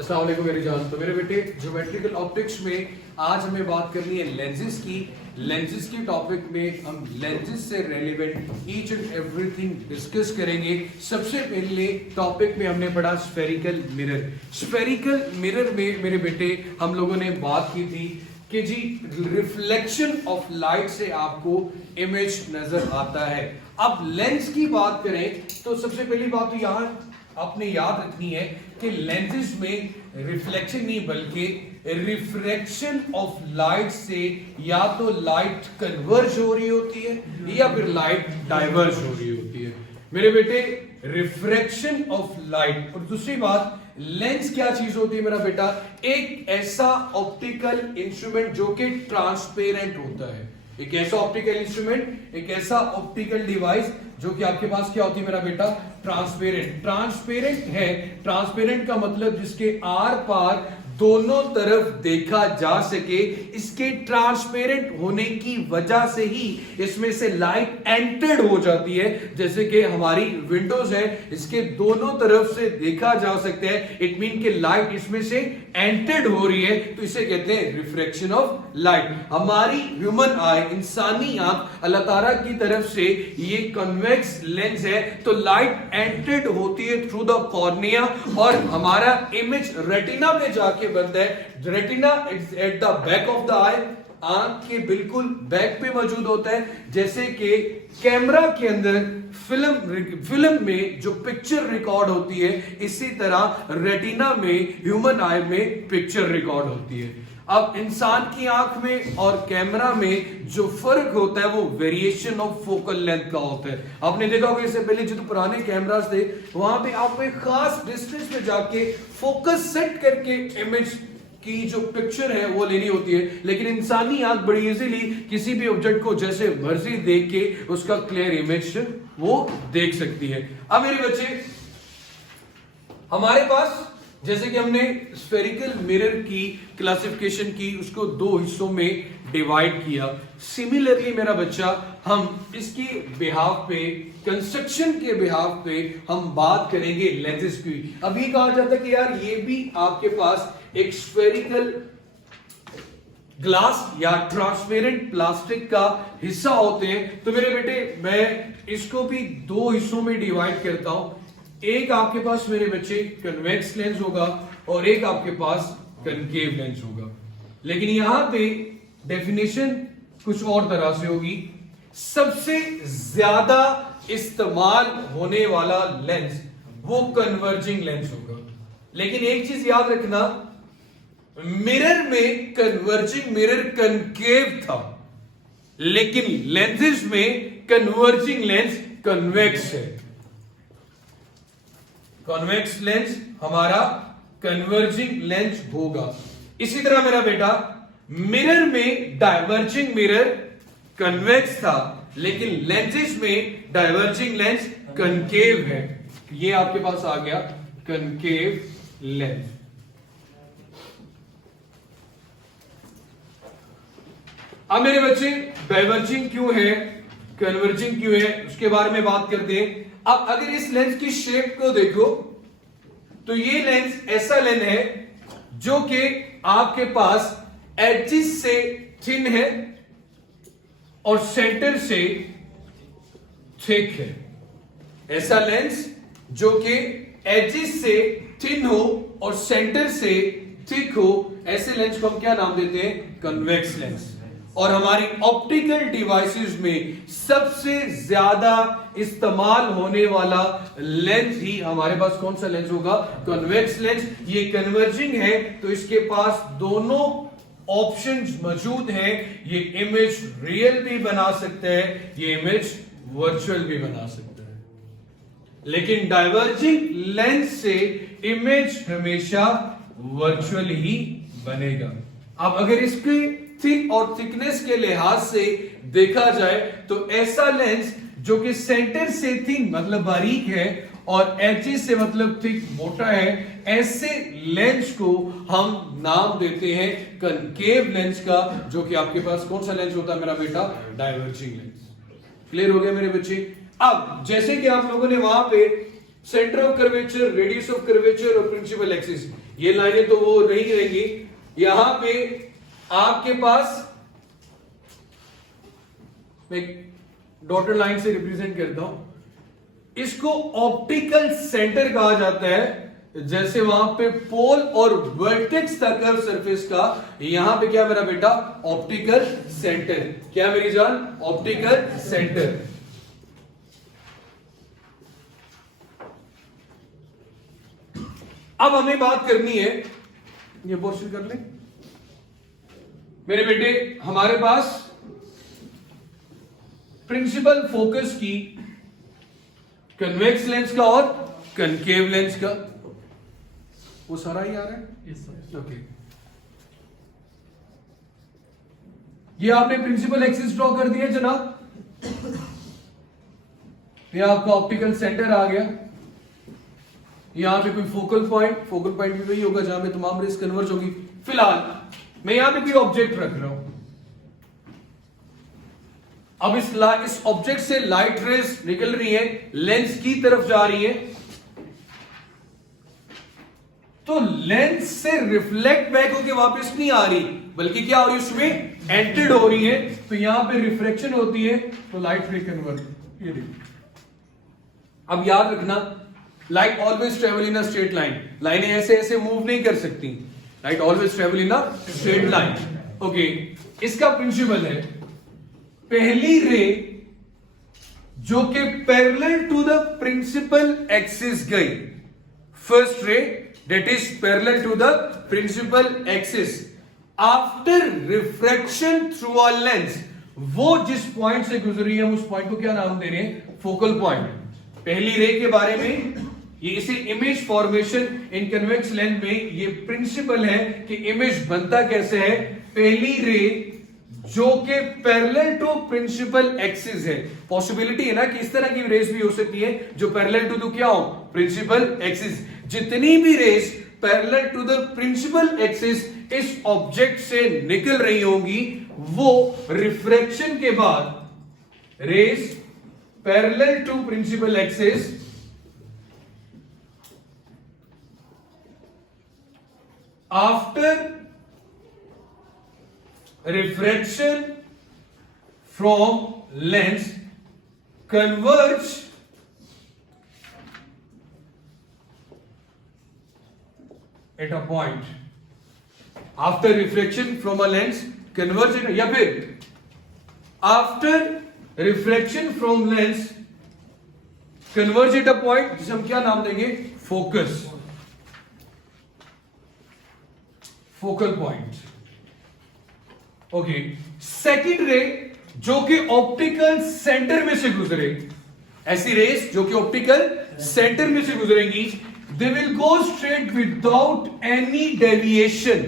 अस्सलाम वालेकुम मेरी जान। तो मेरे बेटे ज्योमेट्रिकल ऑप्टिक्स में आज हमें बात करनी है लेंसेज की। लेंसेज की टॉपिक में हम लेंसेज से relevant each and everything discuss करेंगे। सबसे पहले टॉपिक में हमने पढ़ा स्फेरिकल मिरर। स्फेरिकल मिरर में मेरे बेटे हम लोगों ने बात की थी कि जी रिफ्लेक्शन ऑफ लाइट से आपको इमेज नजर आता है। अब लेंस की बात करें तो सबसे पहली बात तो यहाँ आपने याद रखनी है कि लेंसेज में रिफ्लेक्शन नहीं बल्कि रिफ्रैक्शन ऑफ लाइट से या तो लाइट कन्वर्ज हो रही होती है या फिर लाइट डाइवर्ज हो रही होती है मेरे बेटे, रिफ्रैक्शन ऑफ लाइट। और दूसरी बात, लेंस क्या चीज होती है मेरा बेटा? एक ऐसा ऑप्टिकल इंस्ट्रूमेंट जो कि ट्रांसपेरेंट होता है। एक ऐसा ऑप्टिकल इंस्ट्रूमेंट, एक ऐसा ऑप्टिकल डिवाइस जो कि आपके पास क्या होती है मेरा बेटा? ट्रांसपेरेंट। ट्रांसपेरेंट है, ट्रांसपेरेंट का मतलब जिसके आर पार दोनों तरफ देखा जा सके। इसके ट्रांसपेरेंट होने की वजह से ही इसमें से लाइट एंटर्ड हो जाती है। जैसे कि हमारी विंडोज है, इसके दोनों तरफ से देखा जा सकता है। इट मीन कि लाइट इसमें से एंटर्ड हो रही है, तो इसे कहते हैं रिफ्रैक्शन ऑफ लाइट। हमारी ह्यूमन आई, इंसानी आंख, अल्लाह ताला की तरफ से ये कन्वेक्स लेंस है, तो लाइट एंटर्ड होती है थ्रू द कॉर्निया और हमारा इमेज रेटिना में जाके बनता है। Retina at the back of the eye, आंख के बिल्कुल बैक पे मौजूद होता है। जैसे कि कैमरा के अंदर फिल्म में जो पिक्चर रिकॉर्ड होती है, इसी तरह रेटिना में, ह्यूमन आई में पिक्चर रिकॉर्ड होती है। अब इंसान की आंख में और कैमरा में जो फर्क होता है वो वेरिएशन ऑफ फोकल लेंथ का होता है। आपने देखा होगा इससे पहले जो पुराने कैमरास थे वहां पे आपको एक खास डिस्टेंस पे जाके फोकस सेट करके इमेज की जो पिक्चर है वो लेनी होती है, लेकिन इंसानी आंख बड़ी इजीली किसी भी ऑब्जेक्ट को जैसे मर्जी देख के उसका क्लियर इमेज वो देख सकती है। अब मेरे बच्चे, हमारे पास जैसे कि हमने स्फेरिकल मिरर की क्लासिफिकेशन की, उसको दो हिस्सों में डिवाइड किया। सिमिलरली मेरा बच्चा, हम इसके बिहाफ पे, कंस्ट्रक्शन के बिहाफ पे हम बात करेंगे लेंसेज की। अभी कहा जाता है कि यार ये भी आपके पास एक स्फेरिकल ग्लास या ट्रांसपेरेंट प्लास्टिक का हिस्सा होते हैं। तो मेरे बेटे, मैं इसको भी दो हिस्सों में डिवाइड करता हूं। एक आपके पास मेरे बच्चे कन्वेक्स लेंस होगा और एक आपके पास कनकेव लेंस होगा, लेकिन यहां पे डेफिनेशन कुछ और तरह से होगी। सबसे ज्यादा इस्तेमाल होने वाला लेंस वो कन्वर्जिंग लेंस होगा। लेकिन एक चीज याद रखना, मिरर में कन्वर्जिंग मिरर कनकेव था, लेकिन लेंसेज में कन्वर्जिंग लेंस कन्वेक्स है। कॉन्वेक्स लेंस हमारा कन्वर्जिंग लेंस होगा। इसी तरह मेरा बेटा, मिरर में डाइवर्जिंग मिरर कन्वेक्स था, लेकिन लेंसेज में डाइवर्जिंग लेंस कनकेव है। ये आपके पास आ गया कनकेव लेंस। अब मेरे बच्चे, डाइवर्जिंग क्यों है, कन्वर्जिंग क्यों है, उसके बारे में बात करते हैं। अब अगर इस लेंस की शेप को देखो तो ये लेंस ऐसा लेंस है जो कि आपके पास एजिस से थिन है और सेंटर से थिक है। ऐसा लेंस जो कि एजिस से थिन हो और सेंटर से थिक हो, ऐसे लेंस को हम क्या नाम देते हैं? Convex lens. और हमारी ऑप्टिकल डिवाइसेस में सबसे ज्यादा इस्तेमाल होने वाला लेंस ही हमारे पास कौन सा लेंस होगा? Convex lens. ये कन्वर्जिंग है तो इसके पास दोनों ऑप्शंस मौजूद हैं। ये इमेज रियल भी बना सकता है, ये इमेज वर्चुअल भी बना सकता है। लेकिन डाइवर्जिंग लेंस से इमेज हमेशा वर्चुअल ही बनेगा। अब अगर इसके थिक और थिकनेस के लिहाज से देखा जाए तो ऐसा लेंस जो कि सेंटर से थिन मतलब बारीक है और एजिस से मतलब थिक मोटा है, ऐसे लेंस को हम नाम देते हैं कनकेव लेंस का, जो कि आपके पास कौन सा लेंस होता है मेरा बेटा? Diverging lens. क्लियर हो गया मेरे बच्चे? अब जैसे कि आप लोगों ने वहां पे centre of curvature, radius of curvature और प्रिंसिपल एक्सिस, ये लाइनें तो वो नहीं रहेंगी। यहां पे आपके पास मैं डॉटेड लाइन से रिप्रेजेंट करता हूं, इसको ऑप्टिकल सेंटर कहा जाता है। जैसे वहां पे पोल और वर्टेक्स था कर्व सरफेस का, यहां पे क्या मेरा बेटा, ऑप्टिकल सेंटर। क्या मेरी जान, ऑप्टिकल सेंटर। अब हमें बात करनी है, ये पोर्शन कर ले मेरे बेटे, हमारे पास प्रिंसिपल फोकस की कन्वेक्स लेंस का और कनकेव लेंस का, वो सारा ही आ रहा है। ओके, ये आपने प्रिंसिपल एक्सिस ड्रॉ कर दिया जनाब। ये आपका ऑप्टिकल सेंटर आ गया। यहां पे कोई फोकल पॉइंट भी वही होगा जहां पे तमाम रेस कन्वर्ज होगी। फिलहाल मैं यहां पे कोई ऑब्जेक्ट रख रहा हूं, अब इस ऑब्जेक्ट से लाइट रेस निकल रही है, लेंस की तरफ जा रही है, तो लेंस से रिफ्लेक्ट बैक होकर वापस नहीं आ रही, बल्कि क्या हो रही है, उसमें एंटेड हो रही है। तो यहां पे रिफ्रेक्शन होती है, तो लाइट रे कन्वर्ट। ये देखिए, अब याद रखना, light always travel in a straight line. लाइनें ऐसे ऐसे मूव नहीं कर सकती, light always travel in a straight line. Okay, इसका प्रिंसिपल है, पहली रे जो कि parallel to the principal axis गई, first ray that is parallel to the principal axis after refraction through a lens, वो जिस पॉइंट से गुजरी है उस पॉइंट को क्या नाम दे रहे हैं, फोकल पॉइंट। पहली रे के बारे में, ये इसे इमेज फॉर्मेशन इन कन्वेक्स लेंस में ये प्रिंसिपल है कि इमेज बनता कैसे है। पहली रे जो कि पैरेलल टू प्रिंसिपल एक्सिस है, पॉसिबिलिटी है ना कि इस तरह की रेस भी हो सकती है जो पैरेलल टू क्या हो, प्रिंसिपल एक्सिस। जितनी भी rays parallel to the principal axis इस ऑब्जेक्ट से निकल रही होंगी, वो रिफ्रैक्शन के बाद rays parallel to principal axis after refraction from lens converge at a point, after refraction from a lens converge at, या फिर after refraction from lens converge at a point, जिसे हम क्या नाम देंगे, focus, focal point. Okay, second रे जो कि ऑप्टिकल सेंटर में से गुजरे, ऐसी रेस जो कि ऑप्टिकल सेंटर में से गुजरेंगी, they will go straight without any deviation,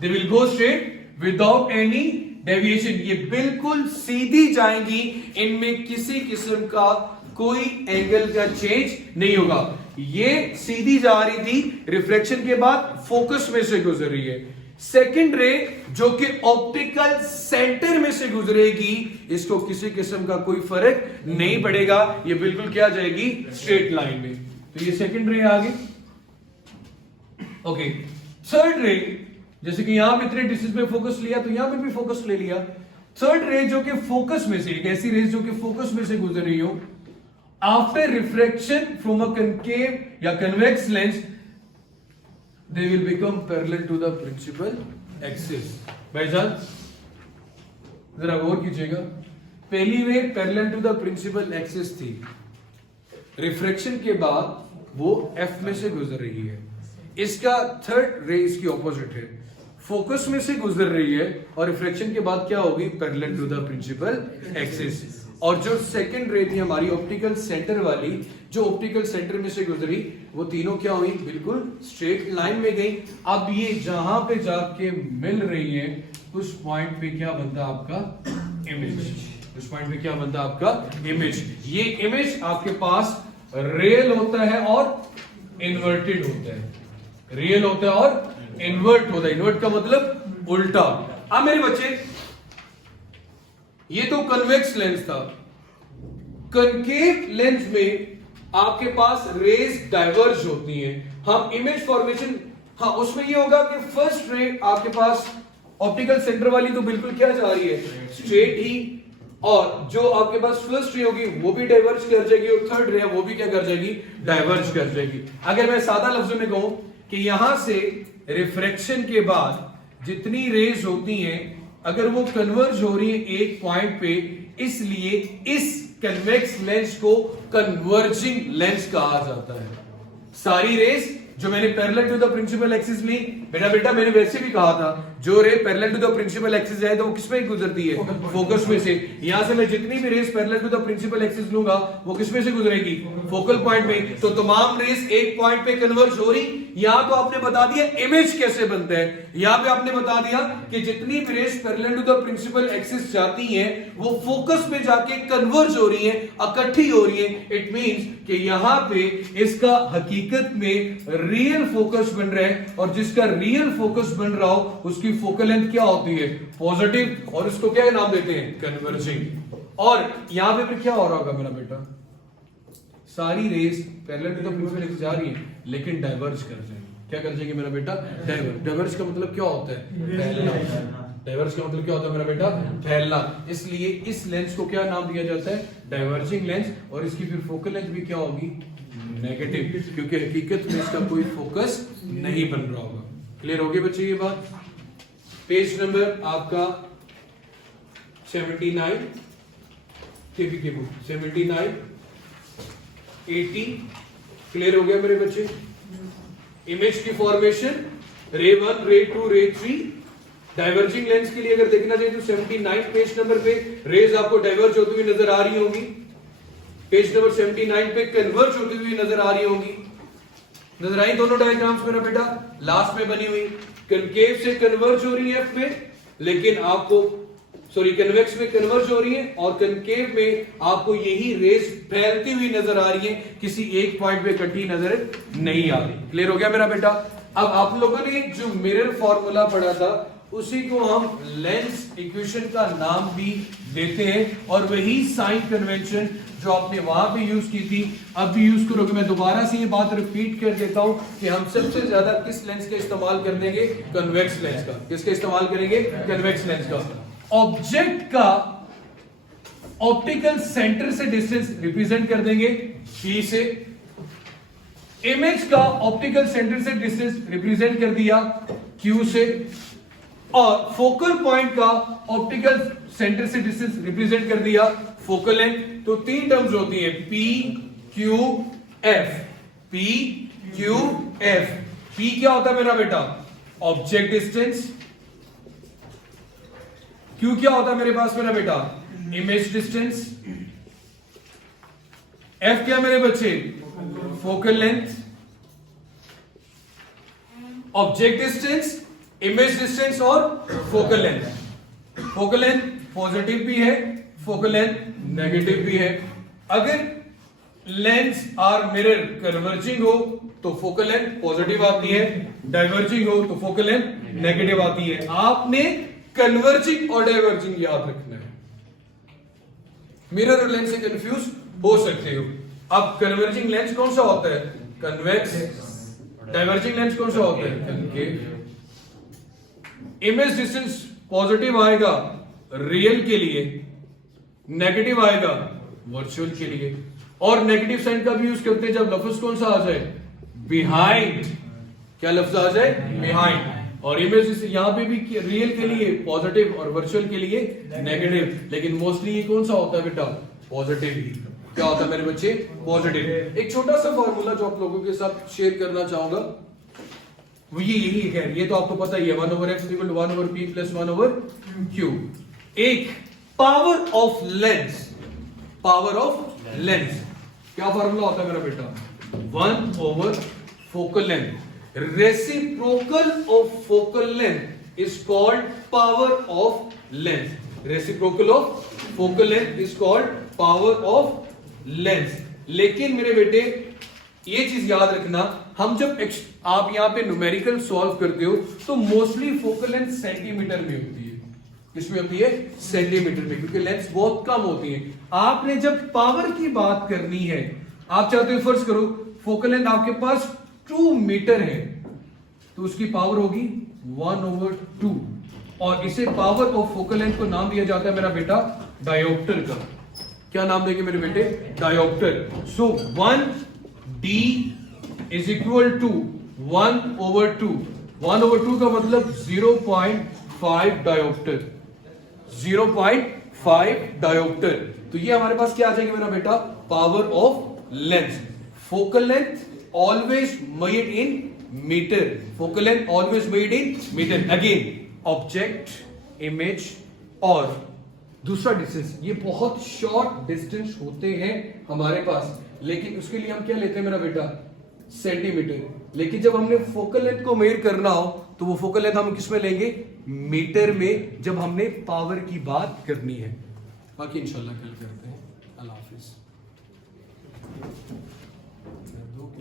they will go straight without any deviation, ये बिल्कुल सीधी जाएंगी, इनमें किसी किस्म का कोई एंगल का चेंज नहीं होगा। ये सीधी जा रही थी, रिफ्लेक्शन के बाद फोकस में से गुजर रही है। सेकेंड रे जो कि ऑप्टिकल सेंटर में से गुजरेगी, इसको किसी किस्म का कोई फर्क नहीं पड़ेगा, ये बिल्कुल क्या जाएगी, स्ट्रेट लाइन में। तो ये सेकेंड रे आ गई। ओके, थर्ड रे, जैसे कि यहां पे इतने डिस्टेंस पे फोकस लिया, तो यहां पे भी फोकस ले लिया। थर्ड रे जो कि फोकस में से, एक ऐसी रेस जो कि फोकस में से गुजर रही हो, after refraction from a concave या convex lens, they will become parallel to the principal axis। भाईजान जरा गौर कीजिएगा, पहली ray parallel to the principal axis थी, रिफ्रैक्शन के बाद वो एफ में से गुजर रही है। इसका थर्ड रे इसकी ऑपोजिट है, फोकस में से गुजर रही है और रिफ्रैक्शन के बाद क्या होगी, parallel to the principal axis. और जो सेकंड रे थी हमारी ऑप्टिकल सेंटर वाली, जो ऑप्टिकल सेंटर में से गुजरी, वो तीनों क्या हुई, बिल्कुल स्ट्रेट लाइन में गई। अब ये जहां पे जाके मिल रही है, उस पॉइंट पे क्या बनता है आपका, इमेज। उस पॉइंट पे क्या बनता है आपका, इमेज। ये इमेज आपके पास रियल होता है और इन्वर्टेड होता है, रियल होता है और इन्वर्ट होता है। इन्वर्ट का मतलब उल्टा। अब मेरे बच्चे, ये तो कन्वेक्स लेंस था, कनकेव लेंस में आपके पास रेज डाइवर्ज होती हैं। हम इमेज फॉर्मेशन, हाँ उसमें ये होगा कि फर्स्ट रे आपके पास ऑप्टिकल सेंटर वाली तो बिल्कुल क्या जा रही है, स्ट्रेट ही, और जो आपके पास फर्स्ट रे होगी वो भी डाइवर्ज कर जाएगी, और थर्ड रे है वो भी क्या कर जाएगी, डाइवर्ज कर जाएगी। अगर मैं सादा लफ्जों में कहूं कि यहां से रिफ्रैक्शन के बाद जितनी रेज होती हैं अगर वो कन्वर्ज हो रही है एक पॉइंट पे, इसलिए इस कन्वेक्स लेंस को कन्वर्जिंग लेंस कहा जाता है। सारी रेज जो मैंने parallel to the principal axis ली, बेटा मैंने वैसे भी कहा था जो ray parallel to the principal axis है तो वो किस में गुजरती है, फोकस में से। यहां से मैं जितनी भी rays parallel to the principal axis लूंगा वो किस में से गुजरेगी, फोकल पॉइंट में। तो तमाम रेस एक पॉइंट पे कन्वर्ज हो रही। यहां तो आपने बता दिया इमेज कैसे बनता है, यहां पे आपने बता दिया कि जितनी भी rays parallel to the principal axis जाती हैं वो फोकस में जाके कन्वर्ज हो रही हैं, इकट्ठी हो रही हैं। इट मींस कि यहां पे इसका हकीकत में रियल फोकस बन रहा है, और जिसका रियल फोकस बन रहा हो उसकी फोकल लेंथ क्या होती है, पॉजिटिव, और इसको क्या नाम देते हैं, कन्वर्जिंग। और यहां पे फिर क्या हो रहा होगा मेरा बेटा, सारी rays parallel to the principal axis जा रही है लेकिन डाइवर्ज कर जाएंगे। क्या कर जाएंगे मेरा बेटा, डाइवर्ज। डाइवर्ज का मतलब क्या होता है, फैलना। डाइवर्ज का मतलब क्या होता है मेरा बेटा, फैलना। इसलिए इस लेंस को क्या नाम दिया जाता है, डाइवर्जिंग लेंस, और इसकी फिर फोकल लेंथ भी क्या होगी, नेगेटिव, क्योंकि हकीकत में इसका कोई फोकस नहीं बन रहा होगा। क्लियर हो गई बच्चे ये बात। पेज नंबर आपका 79 केबी बुक 79 80 क्लियर हो गया मेरे बच्चे। इमेज की फॉर्मेशन रे 1 रे 2 रे 3। डाइवर्जिंग लेंस के लिए अगर देखना चाहिए तो 79 पेज नंबर पे रेज आपको डाइवर्ज होती हुई नजर आ रही होगी, पेज नंबर 79 पे कन्वर्ज होती हुई नजर आ रही होगी। नजर आई दोनों डायग्राम्स मेरा बेटा, लास्ट में बनी हुई कनकेव से कन्वर्ज हो रही है एफ में, लेकिन आपको सॉरी कन्वेक्स में कन्वर्ज हो रही है, और कनकेव में आपको यही रेस फैलती हुई नजर आ रही है, किसी एक पॉइंट पे इकट्ठी नजर नहीं आ रही। क्लियर हो गया मेरा बेटा। अब आप लोगों ने जो मिरर फॉर्मूला पढ़ा था उसी को हम लेंस इक्वेशन का नाम भी देते हैं, और वही साइन कन्वेंशन जो आपने वहां पे यूज की थी अब भी यूज करोगे। मैं दोबारा से ये बात रिपीट कर देता हूं कि हम सबसे ज्यादा किस लेंस का इस्तेमाल कर देंगे, कन्वेक्स लेंस का। किसका इस्तेमाल करेंगे, कन्वेक्स लेंस का। ऑब्जेक्ट का ऑप्टिकल सेंटर से डिस्टेंस रिप्रेजेंट कर देंगे P से, इमेज का ऑप्टिकल सेंटर से डिस्टेंस रिप्रेजेंट कर दिया Q से, और फोकल पॉइंट का ऑप्टिकल सेंटर से डिस्टेंस रिप्रेजेंट कर दिया फोकल लेंथ। तो तीन टर्म्स होती है P Q F, P Q F। P क्या होता है मेरा बेटा, ऑब्जेक्ट डिस्टेंस। Q क्या होता है मेरे पास मेरा बेटा, इमेज डिस्टेंस। F क्या मेरे बच्चे, focal length. Object distance, image distance और focal length. Focal length positive भी है, फोकल लेंथ नेगेटिव भी है। अगर लेंस आर मिरर कन्वर्जिंग हो तो फोकल लेंथ पॉजिटिव आती है, डाइवर्जिंग हो तो फोकल लेंथ नेगेटिव आती है। आपने कन्वर्जिंग और डाइवर्जिंग याद रखना है, मिरर और लेंस से कंफ्यूज हो सकते हो। अब कन्वर्जिंग लेंस कौन सा होता है, कन्वेक्स। डाइवर्जिंग लेंस कौन सा होता है, कनकेव। इमेज डिस्टेंस पॉजिटिव आएगा रियल के लिए, नेगेटिव आएगा वर्चुअल के लिए। और नेगेटिव साइन का भी यूज करते हैं जब लफ्ज कौन सा आ जाए, बिहाइंड। क्या लफ्ज आ जाए, बिहाइंड। और इमेज यहां पे भी रियल के लिए पॉजिटिव और वर्चुअल के लिए नेगेटिव, लेकिन मोस्टली ये कौन सा होता है बेटा, पॉजिटिव ही। क्या होता है मेरे बच्चे, पॉजिटिव। एक छोटा सा फॉर्मूला जो आप लोगों के साथ शेयर करना चाहूंगा वो यही है, ये तो आपको पता ही है, 1/x = 1/p + 1/q। एक power of lens, power of lens क्या फॉर्मूला होता है मेरा बेटा, focal length. Reciprocal of focal length is called power of lens. Reciprocal of focal length is called power of lens. लेकिन मेरे बेटे ये चीज याद रखना, हम जब आप यहां पे न्यूमेरिकल सॉल्व करते हो तो मोस्टली फोकल लेंथ सेंटीमीटर में होती है। किसमें होती है, सेंटीमीटर में, क्योंकि लेंस बहुत कम होती है। आपने जब पावर की बात करनी है आप चाहते हो फर्ज करो फोकल लेंथ आपके पास 2 मीटर है, तो उसकी पावर होगी 1/2, और इसे पावर ऑफ फोकल लेंथ को नाम दिया जाता है मेरा बेटा डायोप्टर का। क्या नाम देंगे मेरे बेटे? Dioptre. So 1d is equal to 1/2। 1/2 का मतलब 0.5 डायोप्टर, 0.5 डायोप्टर। तो ये हमारे पास क्या आ जाएगा मेरा बेटा? Power of length. Focal length always measured in metre, focal length always measured in metre. Again object, image और दूसरा डिस्टेंस, ये बहुत शॉर्ट डिस्टेंस होते हैं हमारे पास, लेकिन उसके लिए हम क्या लेते हैं मेरा बेटा? सेंटीमीटर। लेकिन जब हमने फोकल लेंथ को मेजर करना हो तो वो फोकल लेंथ हम किस में लेंगे? मीटर में, जब हमने पावर की बात करनी है। बाकी इंशाल्लाह कल करते हैं। अल्लाह हाफिज।